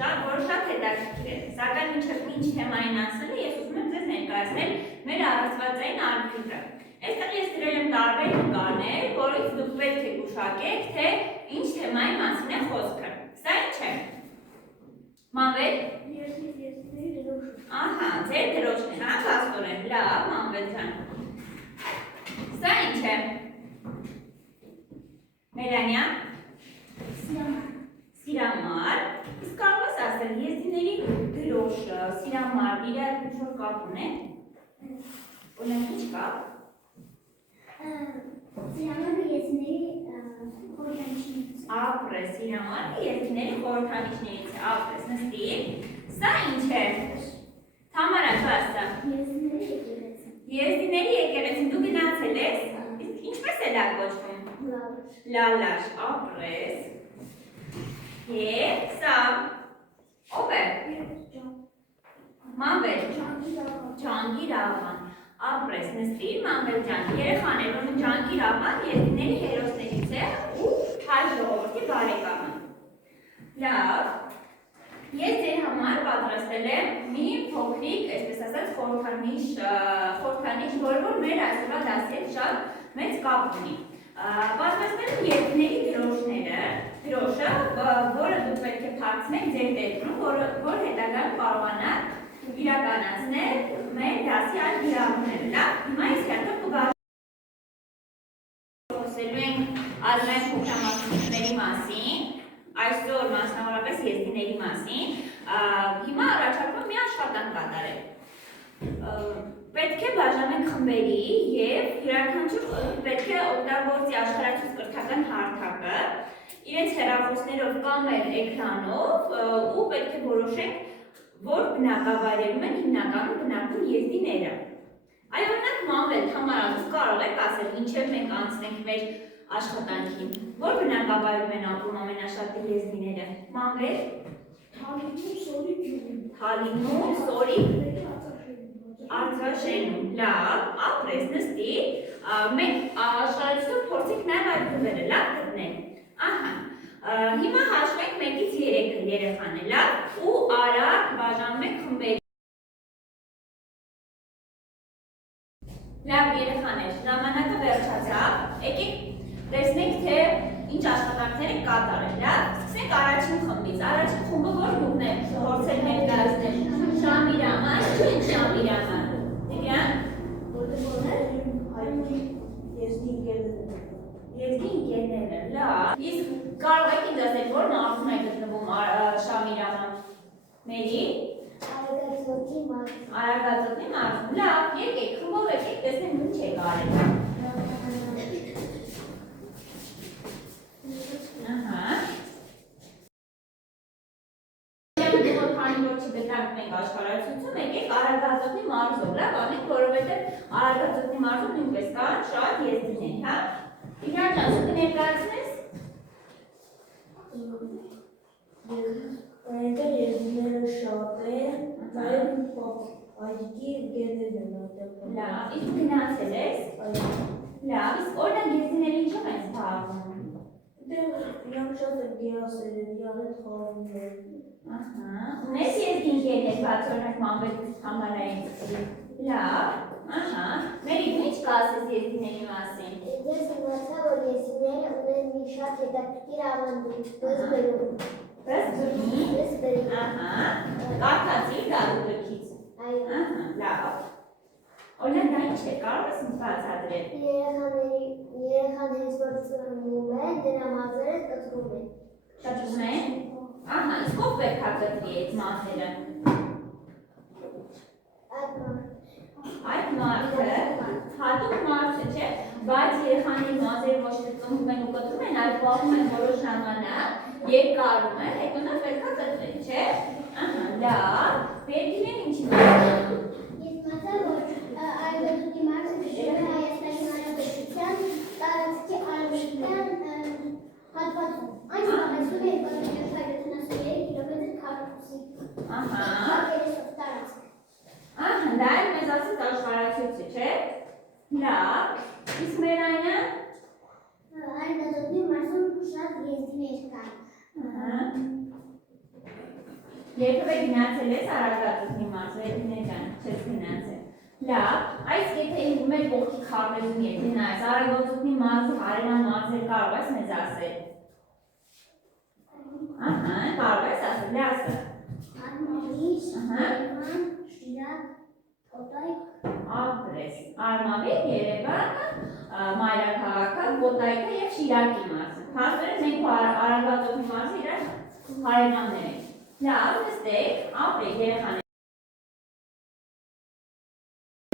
որը շատ հետաքրքիր է։ Սակայն ինչ թեմային անցնելը ես ուզում եմ ձեզ ներկայացնել մեր առանցվածային արբիտրը։ Այստեղ ես դրել եմ տարբեր նկարներ, որից դուք պետք է գուշակեք, թե ինչ թեմայի մասին է խոսքը։ Սա ինչ է։ Մանվել։ Ահա, ձեր դրոշն է, հա, աստորեն, լավ, Մանվել ջան։ Սա ինչ է։ Մելանյա։ Սիրամար, իսկ կարող ես ասել, եզիների դրոշը, սիրամարն իրար ինչ-որ կապ ունեն։ Ունեն ինչ կապ։ Սիրամարը եզիների խորհրդանիշներից է։ Ապրես, սիրամարը եզիների խորհրդանիշներից է, ապրես, նստիր։ Սա ինչ է։ Թամարա, դու ասա։ Եզիների եկեղեցին, դու գնացել ես։ Ինչպես է դա կոչվում։ Լալաշ, ապրես։ Եվ սա ով է։ Մանվել Ջանգիր աղան, ապրես, նստիր Մանվել ջան, երեխաներ, ուրեմն Ջանգիր աղան եզիների հերոսներից է ու հայ ժողովրդի բարեկամը։ Լավ, ես ձեր համար պատրաստել եմ մի փոքրիկ, այսպես ասած, խորհրդանիշ, որ մեր այսօրվա դասի հետ շատ մեծ կապ ունի։ Պատրաստել եմ եզիների դրոշը, որը դուք պետք է փակցնեք ձեր տետրում, որ հետագայում կարողանաք իրականացնել մեր դասի այլ գրավումները, լավ։ Հիմա իսկ հատուկ խոսելու ենք ազգային փոքրամասնությունների մասին, այսօր մասնավորապես եզիների մասին, հիմա առաջարկում մի աշխատանք կատարել։ Պետք է բաժանենք խմբերի և յուրաքանչյուր պետք է օգտագործի աշխարհացույց կրթական հարթակը իրենց հեռախոսներով կամ էկրանով ու պետք է որոշենք, որ բնակավայրերում են հիմնականում բնակվում եզիները։ Այ օրինակ Մանվել, Թամարա, դուք կարող եք ասել, ինչև մենք անցնենք մեր աշխատանքին, որ բնակավայրում են ապրում ամենաշատը եզիները։ Մանվել։ Թալինում, Սորիկ, Արցախաշենում, լավ, ապրես, նստիր, մենք աշխարհացույցով փորձենք նաև այդ բուները, լավ գտնենք։ Ահա, հիմա հաշվենք 1-ից 3-ը երեխան է, լավ, ու արագ բաժանում ենք խմբերի։ Լավ երեխաներ, ժամանակը վերջացավ, եկեք տեսնենք, թե ինչ աշխատանքներ եք կատարել, լավ, սկսենք առաջին խմբից, առաջին խումբը որ դուքն եք փորձել ներկայացնել, Շամիրաման, ինչ են Շամիրաման, Տիգրան, Եզդի ընկերները, լավ, իսկ կարող եք ինձ ասել, որ մարզում է գտնվում Շամիրաման, Մերի, Արագածոտնի մարզում, լավ, եկեք, խմբով եկեք, տեսնենք ինչ եք արել։ Քանի որ չգտնվում ենք աշխարհացույցում, եկեք Արագածոտնի մարզով, լավ անենք, որովհետև Արագածոտնի մարզում նույնպես կան շատ եզիներ, հա։ Իրանց ասում կներկայացնես։ Այնտեղ եզիները շատ են, նաև այգի գեներ են այդտեղ։ Լավ, իսկ գնացել ես։ Լավ, իսկ օրինակ եզիները ինչով են զբաղվում։ Իրանք շատ են գերասեր են, իրար հետ խաղում են։ Ահա, ունես եզի ընկերներ, բաց օրինակ Մանվելից Թամարային։ Լավ, ահա, Մերի, դու ինչ կասես եզիների մասին։ Ես իմացա, որ եզիները ունեն մի շատ հետաքրքիր ավանդույթ, բզբերում։ Բզբերում, ահա, կարդացիր դա գրքից։ Այո։ Ահա, լավ։ Օրինակ դա ինչ է, կարող ես ինձ բացատրել։ Երեխան հենց որ ծնվում է, դրա մազերը կտրում են։ Կտրում են։ Ահա, իսկ ով պետք է կտրի այդ մազերը։ Այդ մարդը հատուկ մարդը չէ, բայց երեխաների մազերը ոչ թե ծնվում են ու կտրում են, այլ պահում են որոշ ժամանակ, երկարում է, հետո նա պետք է կտրել, չէ։ Ահա, լավ, Բերդինեն ինչի մասնանում։ Ես մացա, որ Արագածոտնի մարզը գտնվում է Հայաստանի Հանրապետության տարածքի արևմտյան հատվածում։ Այն զբաղեցնում է 273 կիլոմետր քառակուսի։ Ահա։ տարածք։ Ահա, դա էլ մեզ ասած աշխարհացույցը, չէ։ Լավ, իսկ Մելանյան։ Արագածոտնի մարզում շատ եզիներ կան։ Ահա։ Երբևէ գնացել ես Արագածոտնի մարզ, Վերդինե ջան, չես գնացել։ Լավ, այս եթե մեր կողքի քարտեզում եթե նայես Արագածոտնի մարզի հարևան մարզեր կարող ես մեզ ասել։ Ահա, կարող ես ասել, լասը։ Արմավիր, Երևան, Շիրակ, Կոտայք։ Ապրես, Արմավիր, Երևան, Մայրաքաղաքը, Կոտայքը և Շիրակի մարզը։ Փաստորեն մենք Արագածոտնի մարզը իրար հարևաններ ենք։ Լավ, նստեք, ապրեք երեխաներ։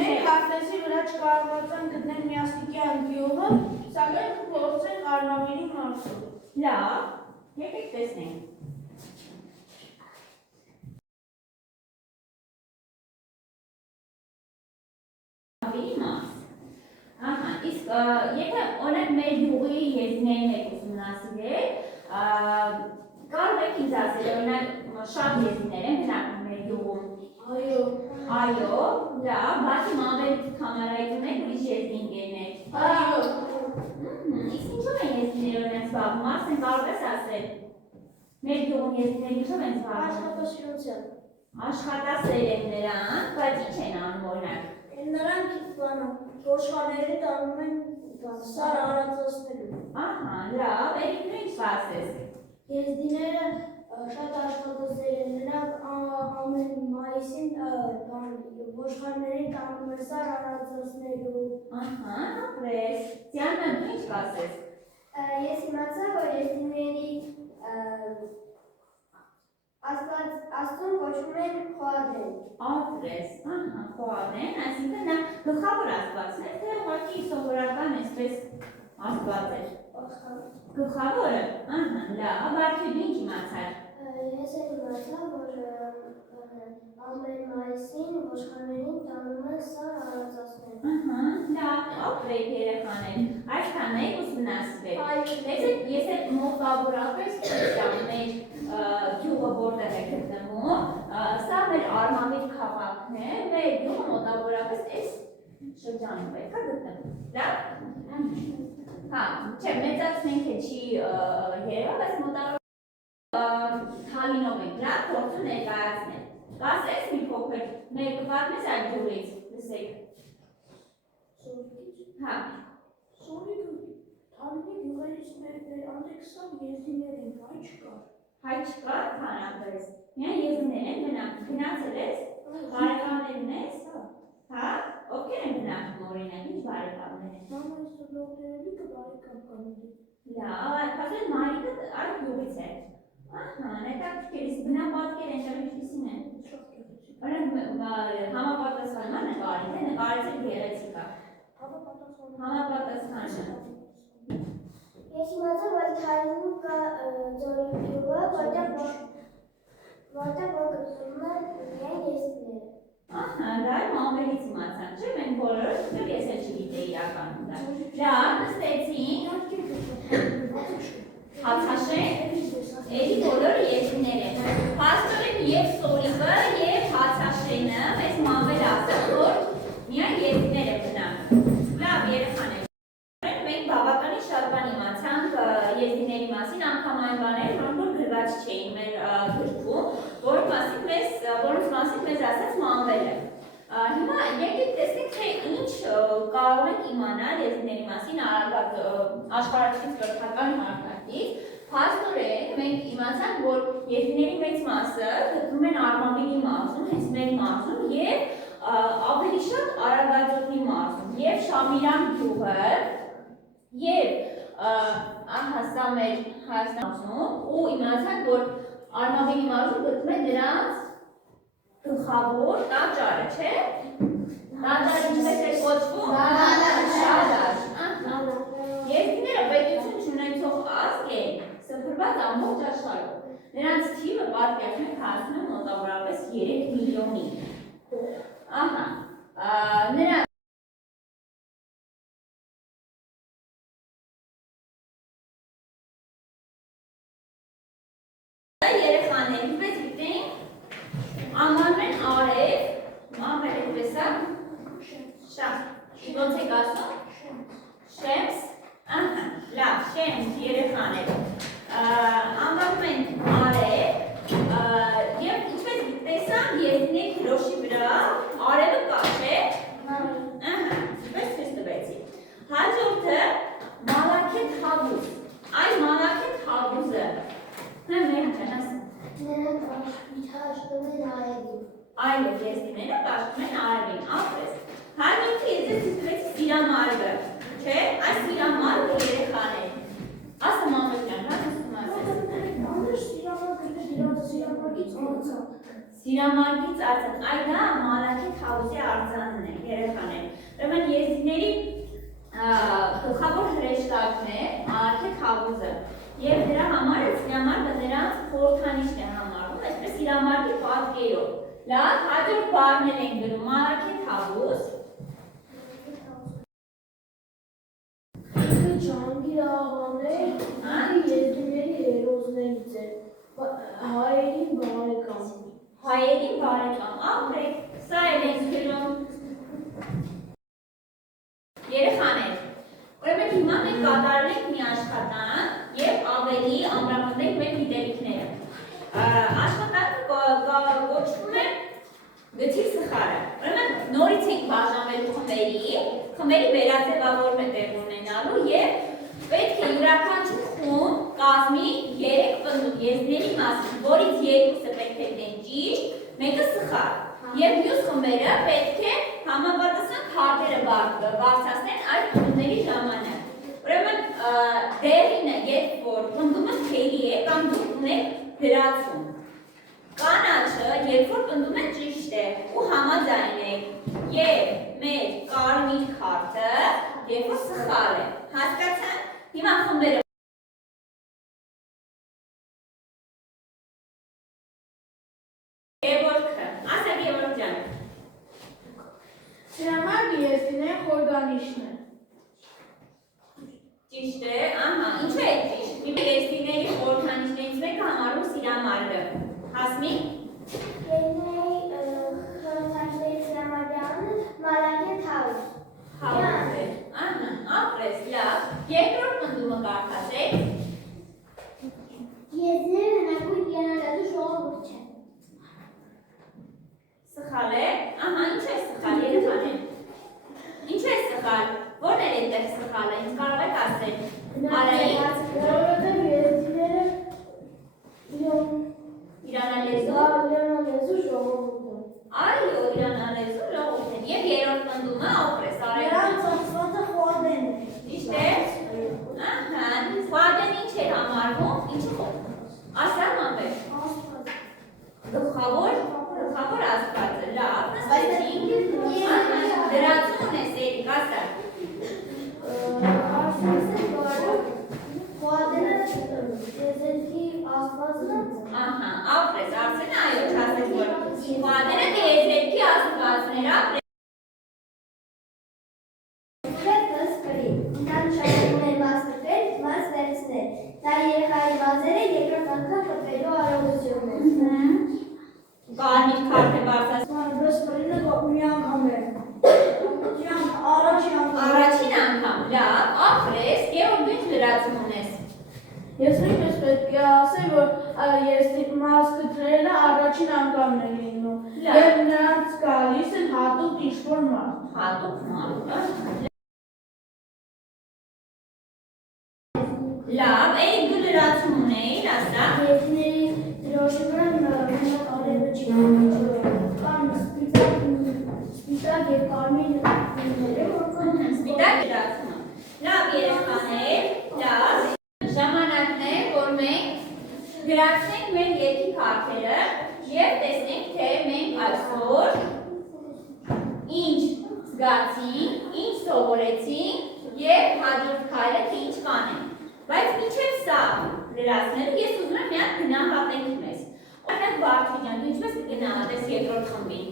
Մենք քարտեզի վրա չկարողացանք գտնել Միասնիկյան գյուղը, սակայն փորձենք Արմավիրի մարզը։ Լավ, եկեք տեսնենք։ Ահա, իսկ եթե օրինակ մեր գյուղի եզիներին եք ուսումնասիրել, կարող եք ինձ ասել, օրինակ շատ եզիներ են բնակվում մեր գյուղում։ Այո, լավ, բացի մամերից կամարայից ունեք ուրիշ եզի ընկերներ։ Իսկ ինչով են եզիները օրինակ զբաղվում, Արսեն կարող ես ասել։ Մեր գյուղում եզիները ինչով են զբաղվում։ Աշխատասեր են նրանք, բայց ինչ են անում օրինակ։ Նրանք ոչխարների տանում են սար արածացնելու։ Ահա, լավ, երիքն ինչ ասես։ Եզդիները շատ աշխատասեր են, նրանք ամեն մայիսին ոչխարների տանում են սար արածացնելու։ Ահա, ապրես։ Ձիաննա, դու ինչ կասես։ Ես իմացա, որ եզդիների Աստծուն կոչում են Խոադեն։ Ապրես, ահա, Խոադեն, այսինքն նա գլխավոր աստվածն է, թե ուղղակի սովորական այսպես աստված է։ Գլխավորը, ահա, լավ, Վարդի դու ինչ իմացար։ Ես իմացա, որ ամեն մայիսին ոչխարներին տանում են սար արածացնել։ Ահա, լավ, ապրեք երեխաներ, այսքան եք ուսումնասիրել։ Ես էլ մոտավորապես մեր գյուղը որտեղ է գտնվում, սա մեր Արմավիր քաղաքն է, մեր գյուղը մոտավորապես այս շրջանում պետք է գտնվում։ Լավ։ Հա, չէ, մեծացնենք թե չի երևա, բայց մոտավորապես թալինով ենք, լավ, փորձում ներկայացնել։ Կասես մի փոքր, մեր կվարնես այդ գյուղից, լսեք։ Հա։ Թալինի գյուղերից մեր անտեք սա եզդիներ են, հայ չկար։ Հայ չկա, թանապես։ Միայն եզիներ են բնակվում, գնացել ես, բարեկամներ ունես, հա, ովքեր են բնակվում օրինակ, ինչ բարեկամներ են։ Մամայիս լողներելի կբարեկամ կանունդի։ Լավ, այդքան մայրիկը այդ գյուղից է։ Ահա, հետաքրքիր, իսկ բնապատկեր են շարի ինչպիսին են։ Օրինակ համապատասխանման նկարից է, նկարից էլ գեղեցիկ է։ Համապատասխանը։ Ես իմացա, որ Թալինում կա Ձորի գյուղը, որտեղ որ գտնվում են միայն եզդիները։ Ահա, դա մամերից իմացան, չէ՞, մենք բոլորս, դեռ ես էլ չգիտեի իրականում դա։ Լավ, նստեցինք։ Հացաշեն, էլի բոլորը եզդիներ են։ Փաստորեն և Սորիկը, և Հացաշենը, մեզ մամեր ասել, որ միայն եզդիներ են բնակվում։ Լավ, երեխաներ։ Մենք բավականին շատ բան իմացանք եզդիների մասին, անգամ այն բաներ, որոնք որ գրված չէին մեր գրքում, որոնց մասին մեզ ասաց մամերը։ Հիմա եկեք տեսնենք, թե ինչ կարող ենք իմանալ եզդիների մասին աշխարհագրից կրթական հարթակից։ Փաստորեն մենք իմացանք, որ եզդիների մեծ մասը գտնվում են Արմավիրի մարզում, հենց մեր մարզում, և ավելի շատ Արագածոտնի մարզում, և Շամիրան գյուղը, և ահա սա մեր Հայաստանում, ու իմացանք, որ Արմավիրի մարզում գտնվում է նրանց գլխավոր տաճարը, չէ՞։ Տաճարը ինչպես է կոչվում։ Շալաշ։ Եզդիները պետություն չունեցող ազգ են, սփռված ամբողջ աշխարհում։ Նրանց թիվը պատկերում է հասնում մոտավորապես 3 միլիոնի։ Ահա, նրանց երեխաներ, ինչպես գիտենք, անվանում են արև, մամերը ինչպես է, ոնց եք ասում, Շեմս, ահա, լավ, Շեմս երեխաներ, անվանում են արև, և Այլև եզիները բաշխում են արևին, ապրես։ Հարյութը ես ձեզ ցույց սիրամարգը, չէ՞, այս սիրամարգը երեխաներ։ Ասա մամիկյան, հա ասում ասես։ Սիրամարգից արձան, այ դա Մալաքեթ Հավուզի արձանն է, երեխաներ։ Ուրեմն եզիների գլխավոր հրեշտակն է Մալաքեթ Հավուզը։ Եվ դրա համար սիրամարգը նրանց խորհրդանիշն է համարվում, այսպես սիրամարգի պատկերով։ Լավ, հաջորդ բառներ են գրում Մալաքեթ Հավուզ։ Ջանգիր աղաներ եզիների հերոսներից է, հայերին բարեկամ։ Հայերին բարեկամ, ապրեք, սա էլ ենք գրում։ Երեխաներ, ուրեմն հիմա մենք կատարել ենք մի աշխատանք և ավելի ամրապնդենք մեր գիտելիքները։ Աշխատանքը կոչվում է գծի սխալը։ Ուրեմն նորից ենք բաժանվելու խմբերի վերաձևավորում է տեղի ունենալու և պետք է յուրաքանչյուր խումբ կազմի 3 պնդում եզիների մասին, որից 2-ը պետք է լինեն ճիշտ, մեկը սխալ։ Եվ մյուս խմբերը պետք է համապատասխան քարտերը բարձրացնեն այդ պնդումների ժամանակ։ Ուրեմն դեղինը, երբ որ պնդումը թերի է կամ դուք ունեք դրացում։ Կանաչը, երբ որ պնդումը ճիշտ է ու համաձայն եք, եւ մեր կարմիր քարտը, երբ որ սխալ է։ Հասկացա՞ք։ Հիմա խմբերը Գևորգը, ասա Գևորգ ջան։ Սիրամարգը եզիների խորհրդանիշն է։ Ճիշտ է, ահա, ինչու է ճիշտ։ Եզիների խորհրդանիշներից մեկը համարվում սիրամարգը։ Հասմիկ։ Եզիների խորհրդանիշներից սիրամարգյանը Մալաքեթ Հավուզ։ Հավուզ է, ահա, ապրես, լավ։ Երկրորդ պնդումը կարդացեք։ Եզիները հնագույն իրանալու ժողովուրդ չեն։ Սխալ է, ահա, ինչ է սխալ, երեխաներ։ Ինչ է սխալ, որն է այդտեղ սխալը, ինձ կարող եք ասել։ Արայի։ Որովհետև եզիները Իրանալեզու ժողովուրդ են։ Այո, իրանալեզու ժողովուրդ են։ Եվ երրորդ պնդումը ապրես, արայի։ Նրանց ասվածը խոհադեն է։ Ճիշտ է։ Ահա, խոհադեն ինչ է համարվում, ինչու։ Ասա մամեր։ Գլխավոր աստվածը, լավ, նստեցինք, դրացում ունես երիք, ասա։ Ահա, ապրես, Արսենը այո չասես, որ խոհադենը տիեզերքի աստվածն էր, ապրես։ Դա երեխայի վազերը երկրորդ անգամ կպելու արարողությունն է։ Կարմիր քարտ է բարձրացնում։ Բեսպրինը մի անգամ է։ Առաջին անգամ, լավ, ապրես, Գևորգ ինչ լրացում ունես։ Ես նույնպես պետք է ասեմ, որ ես մասկը դրելը առաջին անգամն է լինում։ Եվ նրանց գալիս են հատուկ ինչ-որ մարդ։ Հատուկ մարդ։ Լավ, էի դու լրացում ունեիր, ասա։ Եզիների դրոշի վրա մենակ արևը չի կամ սպիտակ և կարմիր Սպիտակ լրացումը։ Լավ երեխաներ, լավ, ժամանակն է, որ մենք գրացնենք մեր երկի քարտերը և տեսնենք, թե մենք այսօր ինչ զգացինք, ինչ սովորեցինք և հաջորդ քայլը թե ինչ կանենք։ Բայց մինչև սա լրացնելու ես ուզում եմ մի հատ գնահատենք մեզ։ Օրինակ Վարդի ջան, դու ինչպես կգնահատես երկրորդ խմբին։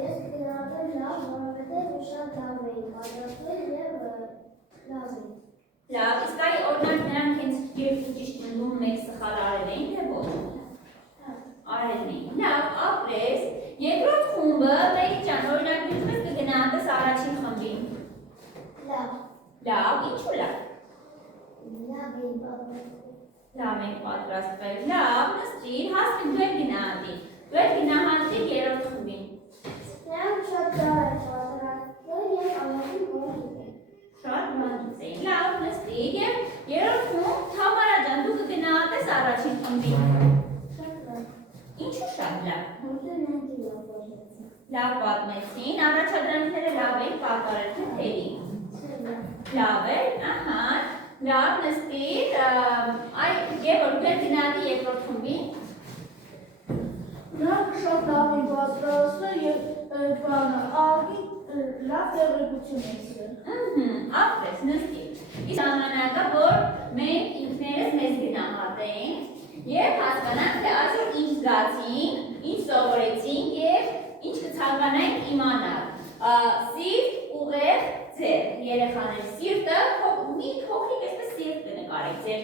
Ես կգնահատեմ լավ, որովհետև շատ լավ էին պատրաստվել և լավ էին։ Լավ, իսկ այ օրինակ նրանք հենց երկու ճիշտ ընդդում մեկ սխալ արել էին, թե ոչ։ Արել էին։ Լավ, ապրես։ Երկրորդ խումբը, Մերի ջան, օրինակ դու ինչպես կգնահատես առաջին խմբին։ Լավ։ Լավ, ինչու լավ։ Լավ էին պատրաստվել։ Լավ ենք պատրաստվել։ Լավ, նստիր, հասնի դու եք գնահատի։ Դու եք գնահատի երրորդ խմբին։ Նրանք շատ լավ են պատրաստվել և ամենին մոտ են։ Շատ մանուց էին։ Լավ, նստիր և երրորդ խումբ Թամարա ջան, դու կգնահատես առաջին խմբին։ Շատ լավ։ Ինչու շատ լավ։ Որտեղ մենք ենք ապրում։ Լավ պատմեցին, առաջադրանքները լավ էին կատարել թերի։ Լավ էր, ահա, լավ նստիր, այ Գևորգ Բերդինատի երկրորդ խմբի։ Նրանք շատ լավ են պատրաստել և աղի լավ տեղեկություն են սրել։ Ապրես, նստիր։ Իսկ ժամանակը, որ մենք ինքներս մեզ գնահատենք և հասկանանք, թե այսօր ինչ զգացինք, ինչ սովորեցինք և ինչ կցանկանայինք իմանալ։ Սիրտ, ուղեղ, ձեռ, երեխաներ, սիրտը, մի փոքրիկ այսպես սիրտ կնկարեք ձեր։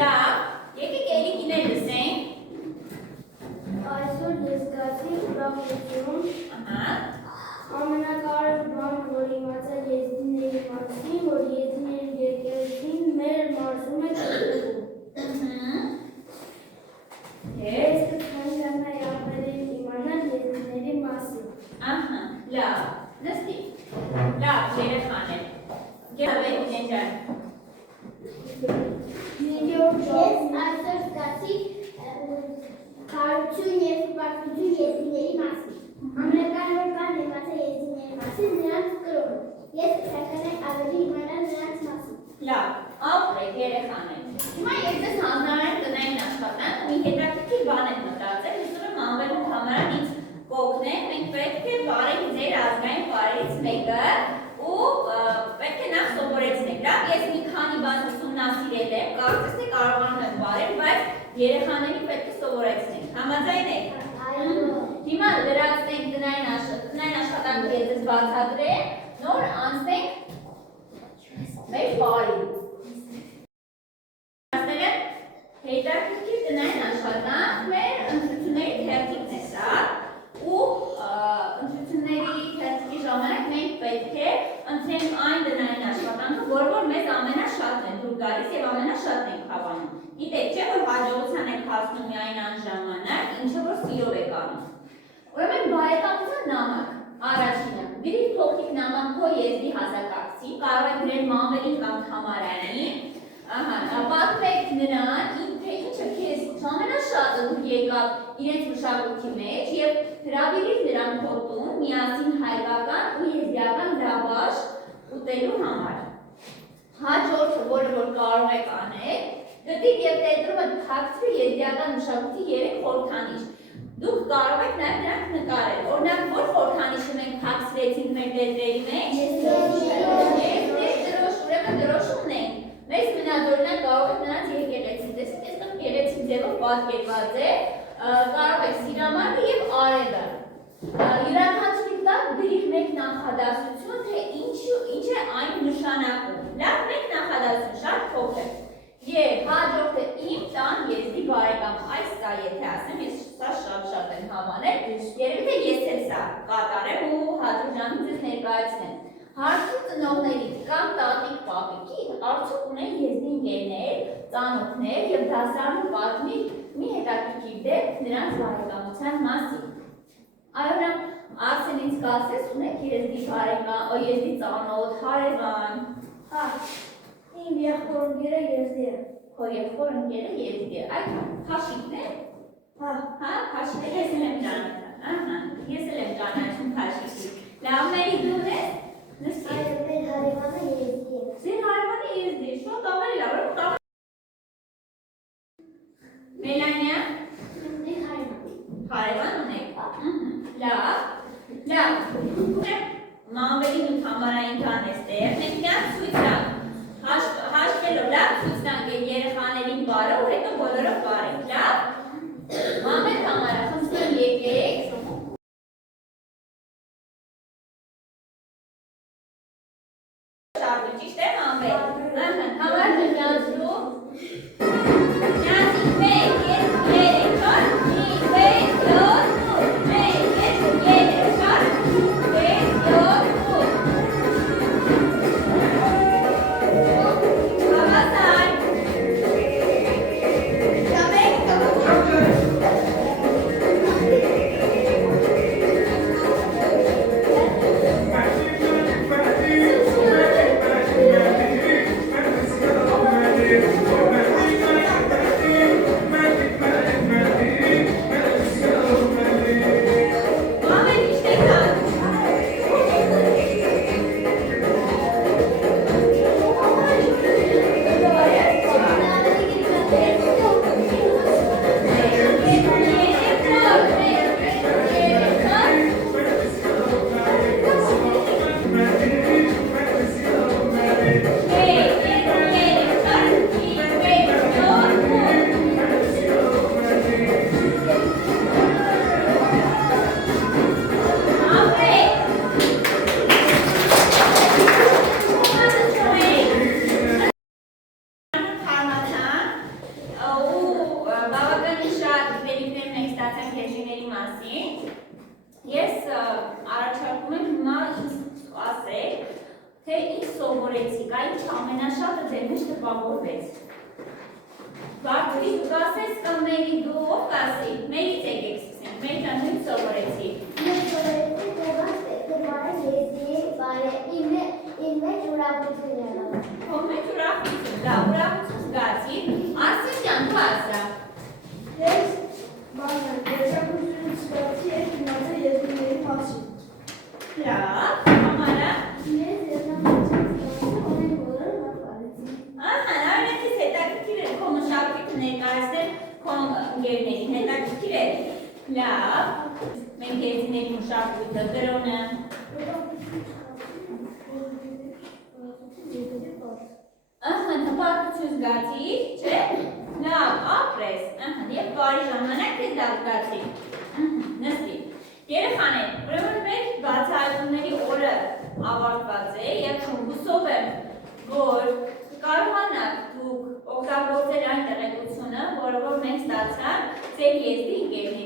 Լավ, եկեք երիկիներ լսենք։ Այսօր ես զգացի ուրախություն։ Ամենակարևոր բանը, որ իմացա եզդիների մասին, որ եզդիների եկեղեցին մեր մարզում է կրկնվում։ Ես կցանկանայի ավելի իմանալ եզդիների մասին։ Ահա, լավ, նստի։ Լավ, երեխաներ։ Գերավետին ջան։ Ես այսօր զգացի քարություն և պարտություն եզդիների մասին։ Ամենակարևոր բանը իմացա եզդիների մասին նրանց կրոնը։ Ես կցանկանայի ավելի իմանալ նրանց մասին։ Լավ, ապրեք երեխաներ։ Հիմա ես ձեզ հանձնարարեմ տնային աշխատանք, մի հետաքրքիր բան եմ մտածել, հուսով եմ անվերում համարան ինձ կօգնեք, մենք պետք է բարենք ձեր ազգային բարերից մեկը ու պետք է նախ սովորեցնենք, լավ, ես մի քանի բան ուսումնասիրել եմ, կարծես թե կարողանում եմ բարել, բայց երեխաներին պետք է սովորեցնենք, համաձայն եք։ Հիմա լրացնենք տնային աշխատանքը ես ձեզ բացատրեմ, նոր անցնենք մեր բարին։ Հետաքրքիր տնային աշխատանք մեր ընտրությունների թերթիկն է սա ու ընտրությունների թերթիկի ժամանակ մենք պետք է ընտրենք այն տնային աշխատանքը, որը մեզ ամենաշատն է դուր գալիս և ամենաշատն ենք հավանում։ Գիտեք չէ, որ հաջողության եք հասնում միայն այն ժամանակ, ինչը որ սիրով եք անում։ Ուրեմն բարեկամության նամակ, առաջինը, գրիր փոքրիկ նամակ քո եզդի հասակակցին, կարող եք գրել մամերին կամ թամարանին, պատմեք նրան, թե ինչը քեզ ամենաշատը դուր եկավ իրենց մշակույթի մեջ և հրավիրիր նրան քո տուն միասին հայկական ու եզդիական դրաբաշ ուտելու համար։ Հաջորդը, որը որ կարող եք անել, գտիր և տետրումը փակցրի եզդիական մշակույթի 3 խորհրդանիշ։ Դուք կարող եք նաև նրանք նկարել։ Օրինակ, որ խորհրդանիշը մենք փակցրեցինք մեր տետրերի մեջ։ Ուրեմն դրոշ ունենք։ Մեզ մնաց օրինակ կարող եք նրանց եկեղեցի տեսեք, այստեղ գեղեցիկ ձևով պատկերված է, կարող եք Սիրամարգը և Արևը։ Յուրաքանչյուրի տակ գրիր մեկ նախադասություն, թե ինչ է այն նշանակում։ Լավ, մեկ նախադասություն, շատ փոքր։ Եվ հաջորդը իմ տան եզդի բարեկամ, այս սա եթե ասեմ, ես սա շատ եմ հավանել, երևի թե ես էլ սա կատարեմ ու հաջորդ ժամին ձեզ ներկայացնեմ։ Հարցու ծնողներից կամ տատիկ պապիկի արդյոք ունեն եզդի ընկերներ, ծանոթներ և դասարանում պատմի մի հետաքրքիր դեպք նրանց բարեկամության մասին։ Այո, Արսեն ինձ կասես ունեք եզդի բարեկամ, եզդի ծանոթ, հարևան։ Հա, իմ եղբոր ընկերը եզդի է։ Քո եղբոր ընկերը եզդի է։ Այդ Քաշիկն է։ Հա, Քաշիկը ես էլ եմ ճանաչում։ Ահա, ես էլ եմ ճանաչում Քաշիկի։ Լավ, մերի դու ես։ Այո, մեր հարևանը եզդի է։ Ձեր հարևանը եզդի է, շատ ավելի լավ, Մելանիա։ Մեր հարևան։ Հարևան ունեք։ Լավ, լավ։ Մամերին ու թամարային կան էստեղ, մենք միան ցույց տանք, հաշվելով լավ ցույց տանք երեխաներին բարը ու հետո բոլորը բարենք, լավ։ Մամեր թամարա, խնդրեմ եկեք։ Շարժու, ճիշտ է մամեր։ Թամար ջնջանցրու։ Ջանցիկ, մեկ, երեք, չոր, մի, վեց, յոթ, ութ, մեկ, երեք, չոր, վեց, յոթ, ութ։ Հավասար։ սովորեցիք, այ ինչ ամենաշատը ձեր մեջ տպավորվեց։ Բարդուի դու կասես կամ Մերի դու ով կասի, Մերից եկեք սկսենք, Մեր ջան նույն սովորեցի։ Ես սովորեցի դեպս դեպարը եզի բարե իմ մեջ ուրախություն եղավ։ Քո մեջ ուրախություն, դա ուրախություն զգացի, Արսեն ջան դու ասա։ Ես երջանկություն զգացի և իմացա եզրիների մասին։ Լավ, Համարա։ Ես երջանկություն զգացի ունեն բոլորը մատվարեցի։ Ահա, նայեցի հետաքրքիր է քո մշակույթը ներկայացնել քո ընկերներին, հետաքրքիր է։ Լավ, մենք եզիների մշակույթը, կրոնը։ Ահա, հպարտություն զգացի, չէ՞։ Լավ, ապրես, ահա, և բարի ժամանակ ես լավ զգացի։ Նստի։ Երեխաներ, ուրեմն մեր բացահայտումների օրը ավարտված է և հուսով եմ, որ կարողանաք դուք օգտագործել այն տեղեկությունը, որը որ մենք ստացանք ձեր եզդի ընկերների